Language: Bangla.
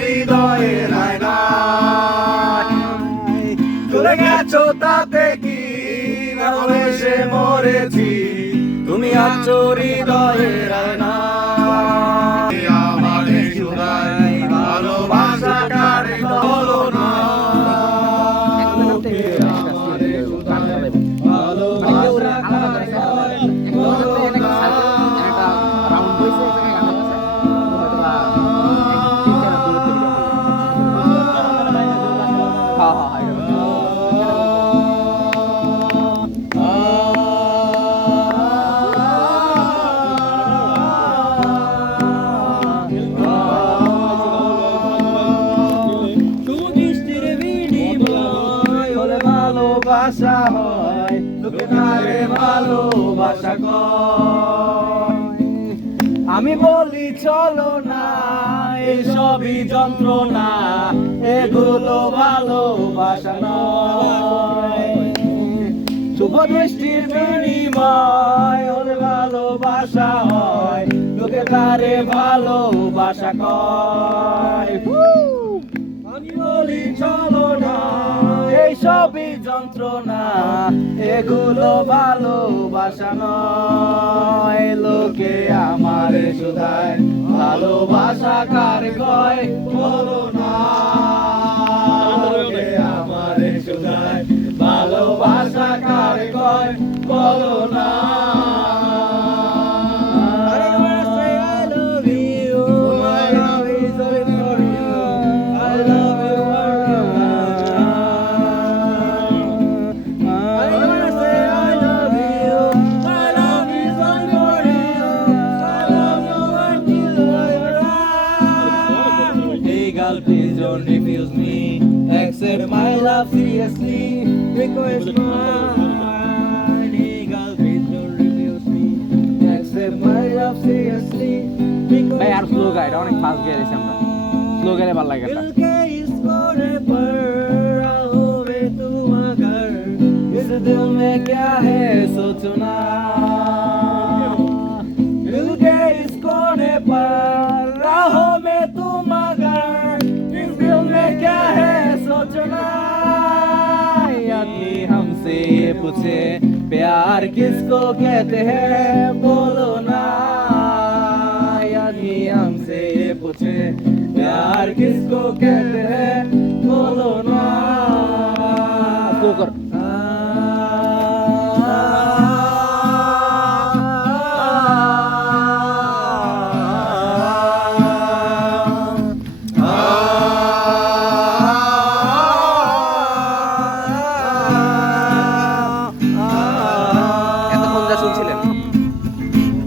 হৃদয়ের আয়নায়। চলে গেছো তাতে কি ভালোবেসে মরেছি, তুমি আছো হৃদয়ের আয়নায়। আমার শুধাই ভালোবাসা কারে বলো না, ভালোবাসা কারে বলো না। ভালোবাসা হয় লোকে তারে ভালোবাসা কয়। আমি বলি চলো না, এসবই যন্ত্রণা, এগুলো ভালোবাসা নয়। শুভ দৃষ্টির বিনিময় হলে ভালোবাসা হয়, লোকে তারে ভালোবাসা কয়। আমি বলি চলো না, এইসবই যন্ত্রণা, এগুলো ভালোবাসা নয়। লোকে আমারে শুধায় ভালোবাসা কারে কয় বলো না, লোকে আমারে শুধায় ভালোবাসা কারে কয় বলো না। Please don't refuse me, accept my love seriously, request mine. Hey girl, please don't refuse me, accept my love seriously, request mine. यार स्लो गाइड অনেক ফাস্ট গিয়ে দিছি আমরা, স্লো গেলে ভালো লাগে এটা। इस दिल में क्या है सोचो ना, दिल के इस कोने पर राहों में तुम अगर, क्या है सोचना। आदमी हमसे ये पूछे प्यार किसको कहते हैं बोलो ना, आदमी हमसे ये पूछे प्यार किसको कहते हैं